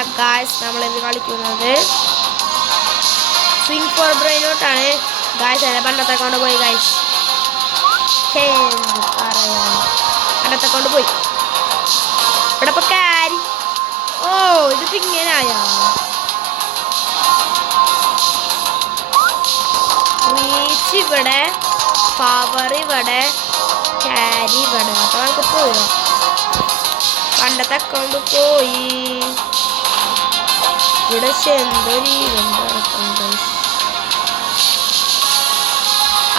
തന്നെയാണ് ഗായ്സ് നമ്മളിത് കളിക്കുന്നത്. സ്വിംഗ് ഫോർ ബ്രെയിനോട്ടാണ് ഗായ്സ്. അതിനെ പണ്ടത്തെ കൊണ്ട് പോയി ഗായ്സ്. പണ്ടത്തെ കൊണ്ട് പോയി. ഇവിടെ ഇപ്പൊ കാരി. ഓ ഇതിപ്പോ ഇങ്ങനായ റീച്ച് ഇവിടെ, പവർ ഇവിടെ, കാരി ഇവിടെ. അപ്പൊ നമുക്ക് പോയോ പണ്ടത്തെ അക്കൗണ്ട് പോയി. ഇവിടെ എന്തൊരു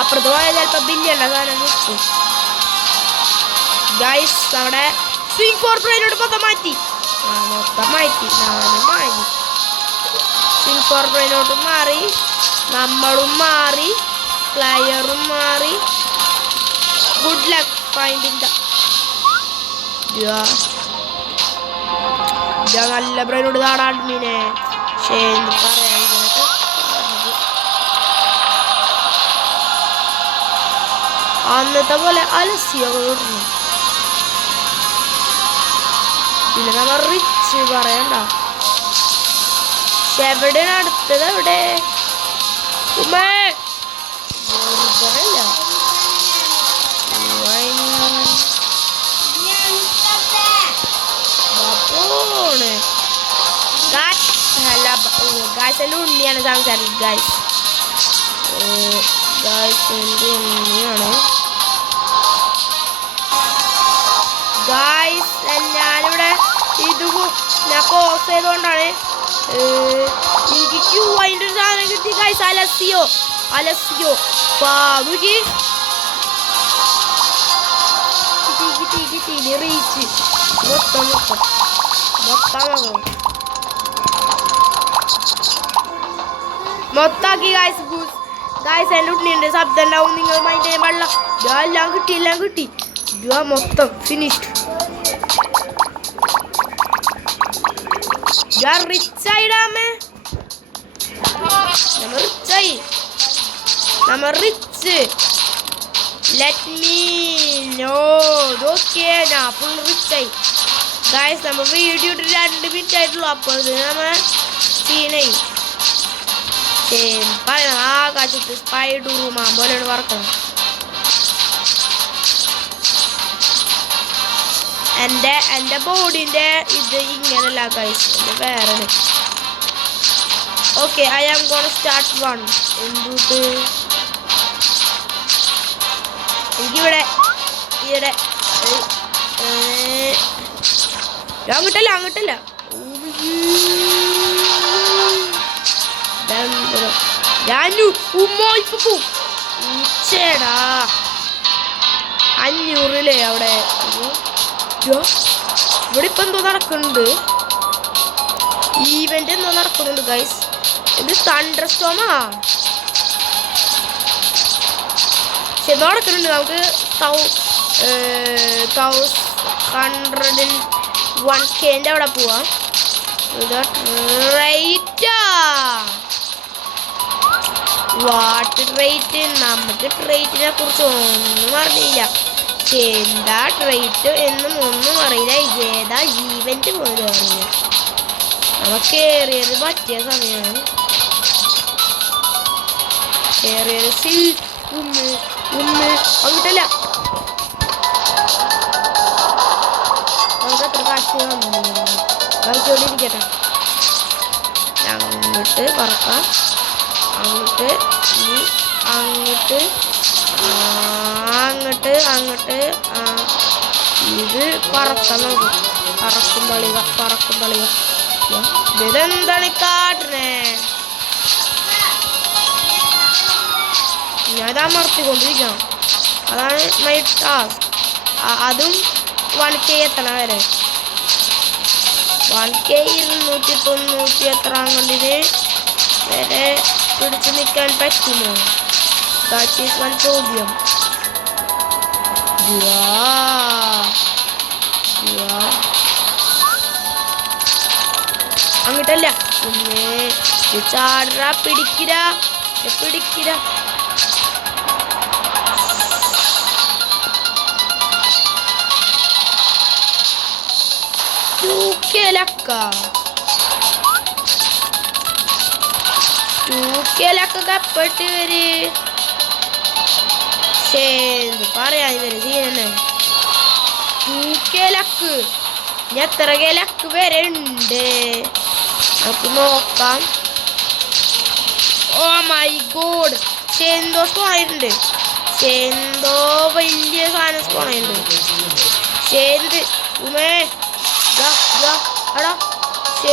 അപ്പുറത്ത് പോയാൽ ചിലപ്പോ ബില്യണ്ട സാധനം കിട്ടും ഗൈസ്. അവിടെ സ്വിംഗ് ഫോർ ബ്രെയിനോട് മൊത്തം മാറ്റി. ഞാനും മാറി. സ്വിംഗ് ഫോർ ബ്രെയിനോട്ട് മാറി, നമ്മളും മാറി, പ്ലെയറും മാറി. ഗുഡ് ലക്ക് ഫൈൻഡിങ് നല്ല ബ്രെയിനോട് താടാ അഡ്മിനെ. പക്ഷേ എന്ത് പറയാ ഇതിനൊക്കെ അന്നത്തെ പോലെ അലസിയൊക്കെ കിട്ടുന്നു. പിന്നെ നമ്മൾ റിച്ച് പറയണ്ട. പക്ഷെ എവിടെയാണ് അടുത്തത്? എവിടെ ഗായ്സ് ഉണ്ണിയാണ് സംസാരിക്കുന്നത് ഗായ്സ്. ഉണ്ണിയാണ് ഗായ്സ്. ഞാനിവിടെ ഇത് ഞാൻ പോസ് ചെയ്തുകൊണ്ടാണ് എനിക്ക് ക്യൂ അതിൻ്റെ ഒരു സാധനം കിട്ടി ഗായ്സ്. അലസിയോ പാവുകി കിട്ടി റീച്ച് മൊത്താക്കി ഗായ്സ്. ഗായ്സ് എൻ്റെ ഉണ്ണിയുണ്ട് ശബ്ദം ഉണ്ടാവും. നിങ്ങൾ മൈൻഡ് ചെയ്യാൻ പാടില്ല. എല്ലാം കിട്ടി മൊത്തം ഫിനിഷ്ഡ്. റിച്ചായിടാമേ. നമ്മ reach. Let me know. Okay ഞാൻ ഫുൾ റിച്ചായി ഗായ്സ്. നമ്മൾ വീഡിയോ ഇട്ട് 2 മിനിറ്റ് ആയിട്ടുള്ളൂ. അപ്പോൾ നമ്മ സീനായി പറയണം. ആകാശത്ത് സ്പൈഡർ റൂമാ പോലെയാണ് പറക്കണം. എൻ്റെ ബോഡിൻ്റെ ഇത് ഇങ്ങനല്ല ഗൈസ്. എൻ്റെ വേറെ. Okay I am gonna start 1. എന്തുട്ട് എനിക്കിവിടെ അങ്ങോട്ടല്ല ഉച്ചേടാ 500 അവിടെ. ഇവിടെ ഇപ്പൊ എന്തോ നടക്കുന്നുണ്ട്. ഈവന്റ് എന്തോ നടക്കുന്നുണ്ട് ഗൈസ്. ഇത് തണ്ടർ സ്റ്റോമാ. പക്ഷെ എന്തോ നടക്കുന്നുണ്ട്. നമുക്ക് 101K അവിടെ പോവാം. What rate? നമുക്ക് ട്രേറ്റിനെ കുറിച്ച് ഒന്നും അറിയില്ല. എന്താ ട്രേറ്റ് എന്നും ഒന്നും അറിയില്ല. ഏതാ ഈവന്റ് പോലും അറിയില്ല. നമുക്ക് കയറിയത് പറ്റിയ സമയമാണ്. കയറിയത് അങ്ങോട്ടല്ല. നമുക്ക് എത്ര കാശ് വന്നു? നമുക്ക് ഇവിടെ ഇരിക്കട്ടെ. അങ്ങോട്ട് പറക്കാം. അങ്ങോട്ട് ഇത് പറക്കണം. പറക്കും തളിക. ഇതെന്താണ് കാട്ടണേ? ഞാൻ അമർത്തിക്കൊണ്ടിരിക്കണം. അതാണ് മൈ ടാസ്ക്. അതും 1K എത്തണ വരെ. 1K 290 എത്ര കൊണ്ടിന് വരെ പിടിച്ചു നിൽക്കാൻ പറ്റുമോ? ദാറ്റ് ഈസ് വൺ ചോദ്യം. അങ്ങോട്ടല്ല. പിന്നെ ചാട പിടിക്കിര. ലക്ക 2K-ലൊക്കെ പെട്ട് വര്. എന്ത് പറയാ ഇവര് ചെയ്യണേ. 2K-ലക്ക് ഇനി എത്ര ലക്ക് വരെ ഉണ്ട് നമുക്ക് നോക്കാം. ഓ മൈ ഗോഡ്, എന്തോ സ്പോണായിട്ടുണ്ട്. എന്തോ വലിയ സാധനം സ്പോണായിട്ടുണ്ട്. എന്ത് ഉമേ അടാ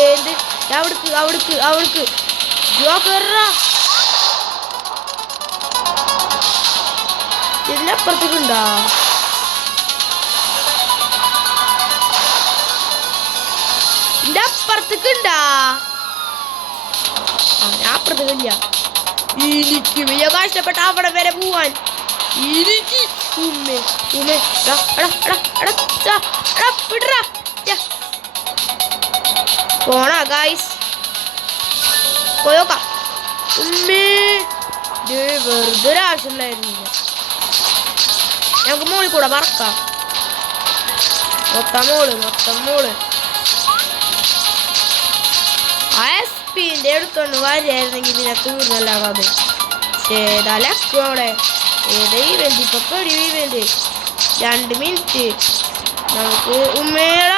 എന്ത് അവിടക്ക് ഇതിനപ്പുറത്തേക്കുണ്ടോ? ഇതിന്റെ അപ്പുറത്തേക്കുണ്ടാ? ഞാൻ അപ്പുറത്തേക്കില്ല. എനിക്ക് വലിയ കഷ്ടപ്പെട്ട അവിടെ വരെ പോവാൻ. എനിക്ക് പോണ ഗായ്സ്, പോയോക്കാം. വെറുതെ ഒരാവശ്യമില്ലായിരുന്നില്ല. ഞങ്ങൾക്ക് മോളിൽ കൂടെ പറക്കാം. മൊത്തം മോള് ആ എസ്പിന്റെ എടുത്തോണ്ട് വരായിരുന്നെങ്കിൽ ഇതിനെ തീർന്നല്ലാതെ. ഏതാലക്കും അവിടെ ഏതാ ഇവന്റ് ഇപ്പൊ പെടി ഇവന്റ് 2 മിനിറ്റ് നമുക്ക് ഉമ്മേട.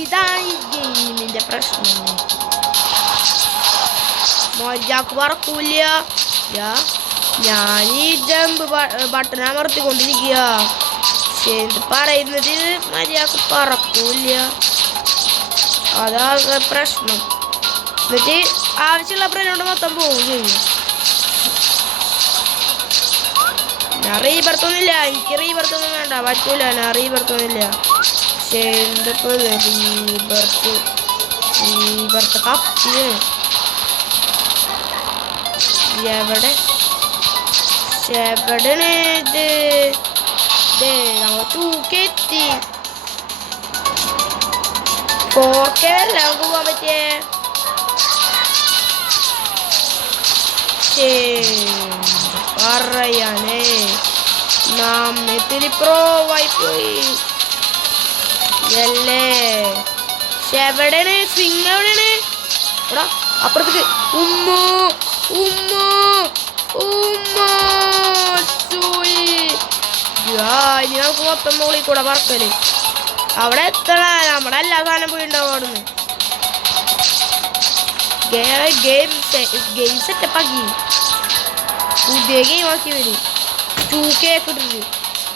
ഇതാണ് ഈ ഗെയിമിന്റെ പ്രശ്നം. മൊജാക്ക് പറക്കൂല. ഞാൻ ഈ ജമ്പ് ബട്ടൺ അമർത്തിക്കൊണ്ടിരിക്കുക. എന്ത് പറയുന്നത് മര്യാദക്ക് പറക്കൂല. അതാണ് പ്രശ്നം. എന്നിട്ട് ആവശ്യമുള്ള പ്രശ്നം മൊത്തം പോവുകയും ചെയ്യും. ഞാൻ റീബർത്തൊന്നുമില്ല. എനിക്ക് റീബർത്തൊന്നും വേണ്ട, പറ്റൂല. ഞാൻ റീബർത്തൊന്നുമില്ല. എന്തിപ്പോ റീബർത്ത് കപ്പിന് എവിടെയാണ് ഇത്? നമ്മൾ 2K എത്തി. 4K അല്ല നമുക്ക് പോകാൻ പറ്റിയേ. പറയാനേ നമ്മത്തിരി പ്രോവായി പോയി അല്ലേ. എവിടെയാണ് സ്വിങ്? എവിടെയാണ്? എടാ അപ്പുറത്തേക്ക്. ഇനി നമുക്ക് മൊത്തം മോളിൽ കൂടെ പറക്കല്. അവിടെ എത്തണ നമ്മുടെ എല്ലാ സാധനം പോയി ഉണ്ടാവും. അവിടുന്ന് ഗെയിം സെറ്റപ്പ് ആക്കി പുതിയ ഗെയിം ആക്കി വരും. 2K ഇട്ടിട്ട്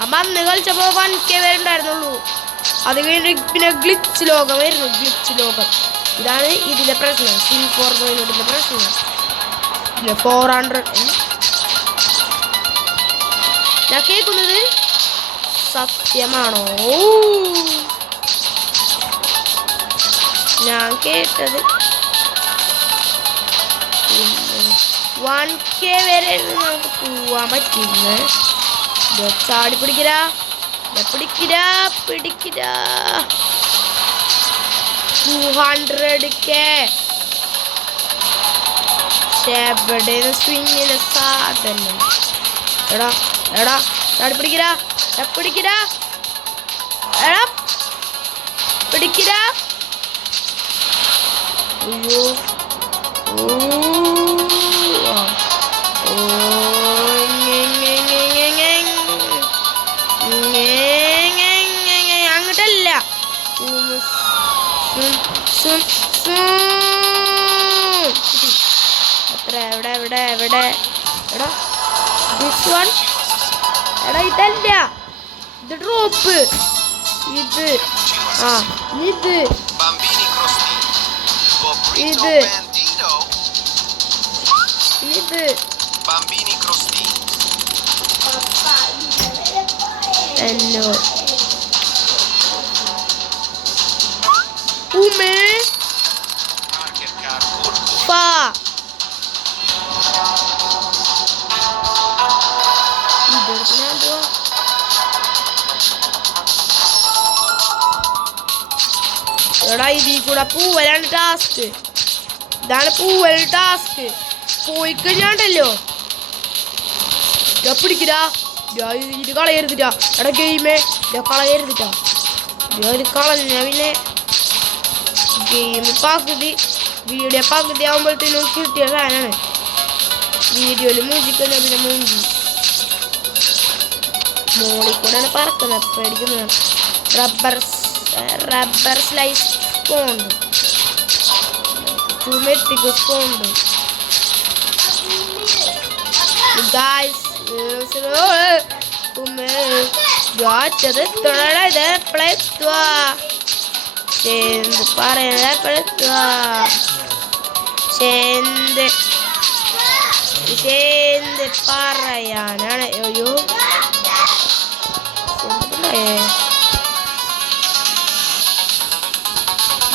അപ്പൊ അന്ന് കളിച്ചപ്പോ 1K വരെ ഉണ്ടായിരുന്നുള്ളൂ. അത് കഴിഞ്ഞ് പിന്നെ ഗ്ലിച്ച് ലോകം വരുന്നു. ഗ്ലിച്ച് ലോകം ഇതാണ് ഇതിന്റെ പ്രശ്നം. C4 പ്രശ്നം. 400 ഞാൻ കേൾക്കുന്നത് സത്യമാണോ? ഞാൻ കേട്ടത് 1K വരെ നമുക്ക് പോവാൻ പറ്റില്ല. ചാടി പിടിക്കരാ 200K. എവിടെ സ്വിങ്ങിന് സാധനം. എടാ ചാടി പിടിക്കരാ എടാ പിടിക്കരാ. അയ്യോ അങ്ങോട്ടല്ല. എവിടെ എടാ ദിസ് വൺ. എടാ ഇതല്ല, ഇത് ഡ്രോപ്പ്. ഇത് ഹലോ ഉമേ പാ. എടാ ഇതിൽ കൂടെ പൂവലാണ് ടാസ്ക്. ഇതാണ് പൂവൽ ടാസ്ക്. പോയി കഴിഞ്ഞാണ്ടല്ലോ പിടിക്കരാ. ഇത് കളയരുതിട്ടാ. എടാ ഗെയിമേ കളയരുതിട്ടാ. ഇത് കളഞ്ഞ പിന്നെ ഗെയിം പകുതി വീഡിയോ പകുതി ആകുമ്പോഴത്തേനും കിട്ടിയ സാധനമാണ്. വീഡിയോയിൽ മൂജിക്കുന്ന പിന്നെ മൂഞ്ചി മോളിൽ കൂടെയാണ് പറക്കുന്നത്. പേടിക്കുന്നത് റബ്ബർ സ്ലൈസ് സ്പോണ്ട് മെറ്റിക് സ്പോണ്ട് ഗായ്സ്. ഇത് എപ്പോഴെത്തുക പറയുന്നത് എപ്പോഴെത്തുക പറയാനാണ്. അയ്യോ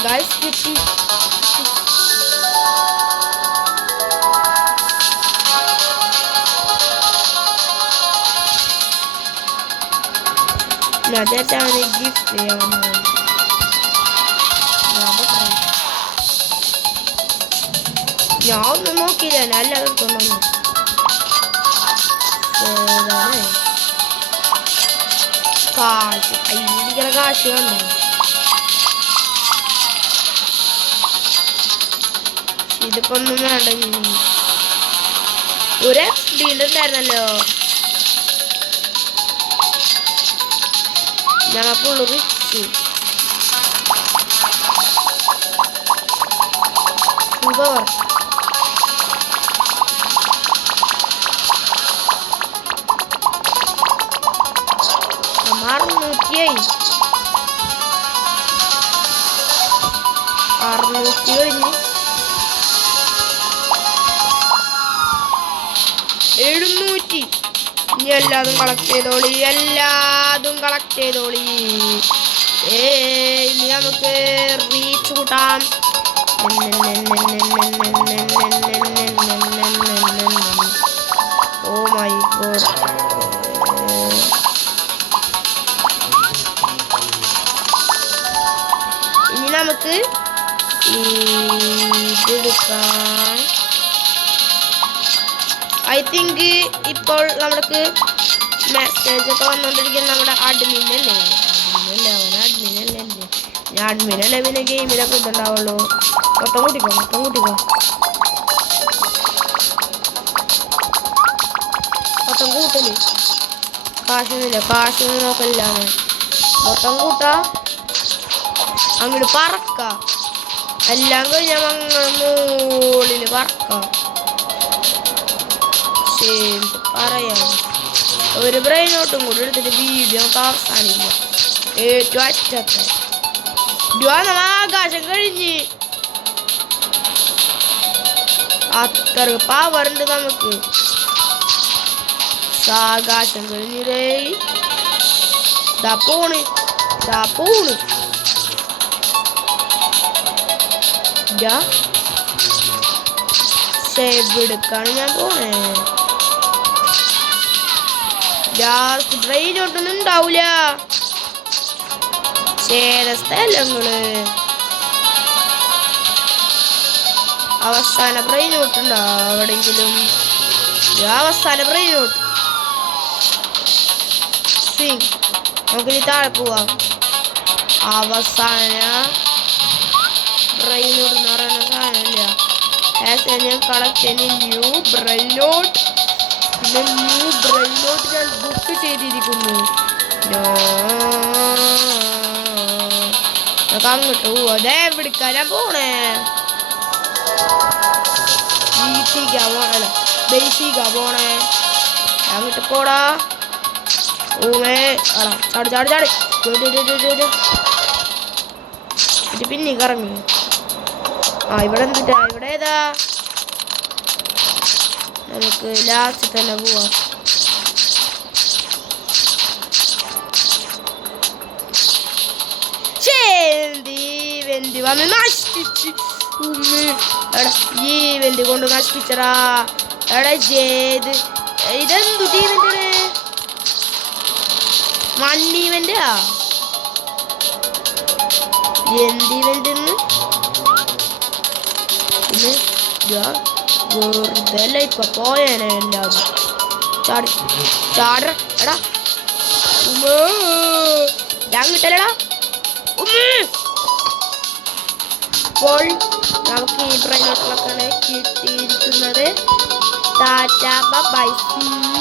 ഗായ്സ് കിട്ടി. അതാണ് ഗിഫ്റ്റ് ചെയ്യാൻ ഞാൻ ഒന്നും നോക്കിയില്ല. നല്ല തോന്നുന്നു കാശ് കയ്യിലിരിക്കുന്ന കാശ് കണ്ടോ. ഇതിപ്പോ ഒന്നും വേണ്ട. ഒരു XD ഉണ്ടായിരുന്നല്ലോ. ഞങ്ങൾക്കുള്ളൂ റിച്ച് സൂപ്പർ. അറുന്നൂറ്റി കഴിഞ്ഞ് 700. ഇനി എല്ലാതും കളക്ട് ചെയ്തോളി. ഇനി നമുക്ക് റീച്ച് കൂട്ടാം. Oh my god. ഇനി നമുക്ക് ഇതെടുക്കാം. ഐ തിങ്ക് ഇപ്പോൾ നമ്മൾക്ക് മെസ്സേജ് ഒക്കെ വന്നുകൊണ്ടിരിക്കുന്നത് നമ്മുടെ അഡ്മിനല്ലേ. അഡ്മിനല്ലേ പിന്നെ ഗെയിമിലൊക്കെ ഇതുണ്ടാവുള്ളൂ. മൊത്തം കൂട്ടിക്കോ. മൊത്തം കൂട്ടല് കാശൊന്നും നോക്കലില്ലാന്ന്. മൊത്തം കൂട്ടാ അങ്ങോട്ട് പറക്ക. എല്ലാം കഴിഞ്ഞാൽ അങ്ങനെ മുകളിൽ പറക്കാം. പറയാം. ഒരു ബ്രെയിനോട്ടും കൂടി എടുത്തിട്ട് വീഡിയോ നമുക്ക് അവസാനില്ല. ഏറ്റവും അറ്റത്തെ ആകാശം കഴിഞ്ഞ് അത്ര പവറുണ്ട് നമുക്ക്. ആകാശം കഴിഞ്ഞിരേ പോണ് സേവ് എടുക്കാണ് ഞാൻ പോണേ. ബ്രെയിനോട്ടൊന്നും ഉണ്ടാവൂല. സ്ഥലങ്ങള് അവസാന ബ്രെയിനോട്ടുണ്ടോ എവിടെങ്കിലും? അവസാന ബ്രെയിനോട്ട് നമുക്ക് താഴെ പോവാം. അവസാന ബ്രെയിനോട്ട് എന്ന് പറയുന്ന സാധനമില്ല. Collect new brainrot. പിന്നെ ന്യൂ ബ്രെയിനോട്ട് ഞാൻ ബുക്ക് ചെയ്തിരിക്കുന്നു. അങ്ങോട്ട് പോവാ. അതെ എവിടേക്കാ പോണേ? ബേസിക്കാ പോണേ. അങ്ങോട്ട് പോടാ. ഓമേ ചാടി ഇത് പിന്നെ കറങ്ങി. ഇവിടെ എന്തിട്ടാ? ഇവിടെ ഏതാ? നമുക്ക് ലാസ്റ്റ് തന്നെ പോവാം. വെന്തി വന്ന് നശിപ്പിച്ച് ഈ വെന്തി കൊണ്ട് നശിപ്പിച്ചടാ. എടാ ചെയ്ത് ഇതെന്തു ടീമിന്റെ മണ്ണീവന്റെ എന്തിവെന്റെന്ന് പിന്നെ വെറുതെ ഇപ്പൊ പോയേനെ എല്ലാവരും. ചാട എടാ ഞാൻ കിട്ടലടാ. അപ്പോൾ നമുക്ക് ഈ ബ്രെയിനോട്ടിലൊക്കെയാണ് കിട്ടിയിരിക്കുന്നത്. Tata bye see